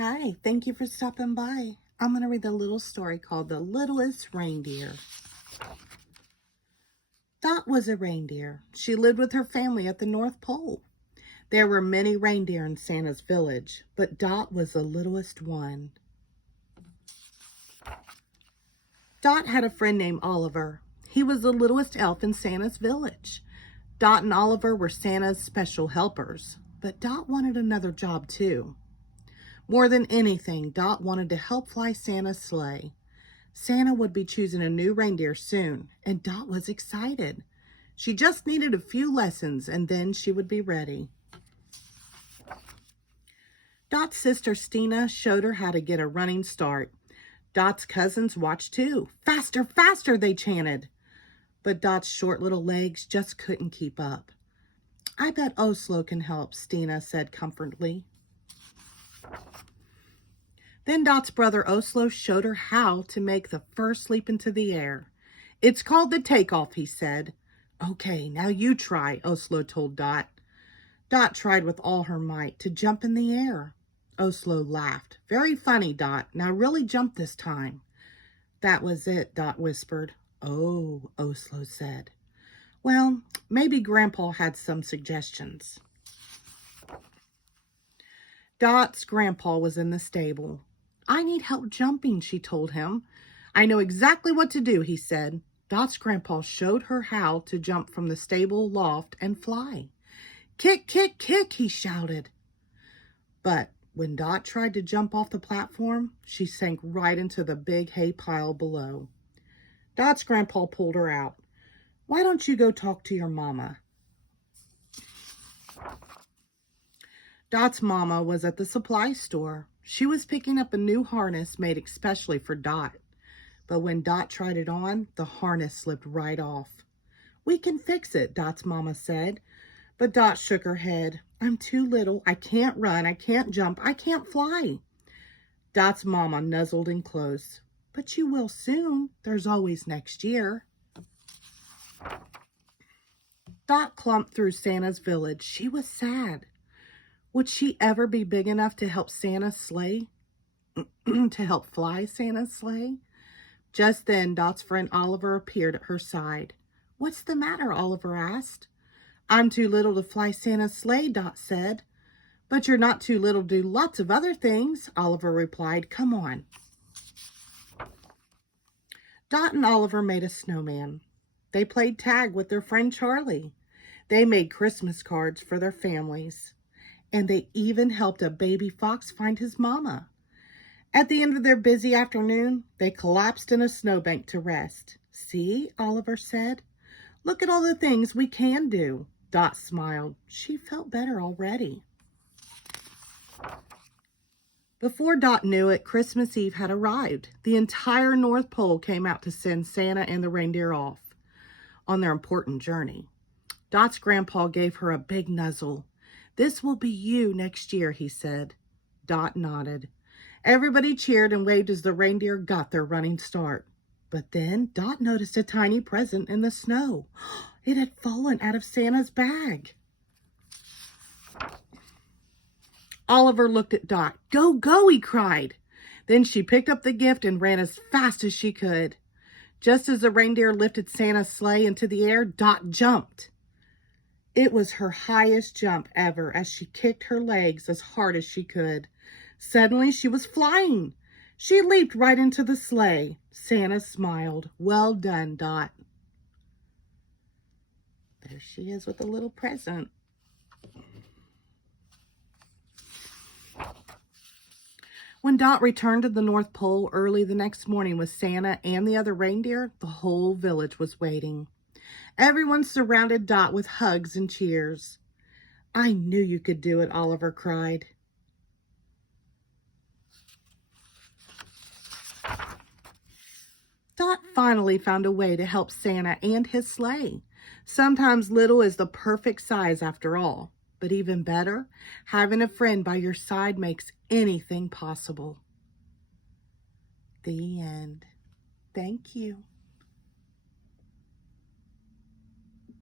Hi, thank you for stopping by. I'm going to read a little story called The Littlest Reindeer. Dot was a reindeer. She lived with her family at the North Pole. There were many reindeer in Santa's village, but Dot was the littlest one. Dot had a friend named Oliver. He was the littlest elf in Santa's village. Dot and Oliver were Santa's special helpers, but Dot wanted another job too. More than anything, Dot wanted to help fly Santa's sleigh. Santa would be choosing a new reindeer soon, and Dot was excited. She just needed a few lessons, and then she would be ready. Dot's sister Stina showed her how to get a running start. Dot's cousins watched too. Faster, faster, they chanted. But Dot's short little legs just couldn't keep up. I bet Oslo can help, Stina said comfortably. Then Dot's brother Oslo showed her how to make the first leap into the air. It's called the takeoff, he said. Okay, now you try, Oslo told Dot. Dot tried with all her might to jump in the air. Oslo laughed. Very funny, Dot. Now really jump this time. That was it, Dot whispered. Oh, Oslo said. Well, maybe Grandpa had some suggestions. Dot's grandpa was in the stable. I need help jumping, she told him. I know exactly what to do, he said. Dot's grandpa showed her how to jump from the stable loft and fly. Kick, kick, kick, he shouted. But when Dot tried to jump off the platform, she sank right into the big hay pile below. Dot's grandpa pulled her out. Why don't you go talk to your mama? Dot's mama was at the supply store. She was picking up a new harness made especially for Dot. But when Dot tried it on, the harness slipped right off. We can fix it, Dot's mama said. But Dot shook her head. I'm too little. I can't run. I can't jump. I can't fly. Dot's mama nuzzled in close. But you will soon. There's always next year. Dot clumped through Santa's village. She was sad. Would she ever be big enough to help Santa's sleigh? To help fly Santa's sleigh? Just then, Dot's friend Oliver appeared at her side. What's the matter? Oliver asked. I'm too little to fly Santa's sleigh, Dot said. But you're not too little to do lots of other things, Oliver replied. Come on. Dot and Oliver made a snowman. They played tag with their friend Charlie. They made Christmas cards for their families. And they even helped a baby fox find his mama. At the end of their busy afternoon, they collapsed in a snowbank to rest. See, Oliver said. Look at all the things we can do. Dot smiled. She felt better already. Before Dot knew it, Christmas Eve had arrived. The entire North Pole came out to send Santa and the reindeer off on their important journey. Dot's grandpa gave her a big nuzzle. This will be you next year, he said. Dot nodded. Everybody cheered and waved as the reindeer got their running start. But then Dot noticed a tiny present in the snow. It had fallen out of Santa's bag. Oliver looked at Dot. Go, go, he cried. Then she picked up the gift and ran as fast as she could. Just as the reindeer lifted Santa's sleigh into the air, Dot jumped. It was her highest jump ever as she kicked her legs as hard as she could. Suddenly she was flying. She leaped right into the sleigh. Santa smiled. Well done, Dot. There she is with a little present. When Dot returned to the North Pole early the next morning with Santa and the other reindeer, the whole village was waiting. Everyone surrounded Dot with hugs and cheers. I knew you could do it, Oliver cried. Dot finally found a way to help Santa and his sleigh. Sometimes little is the perfect size after all. But even better, having a friend by your side makes anything possible. The end. Thank you.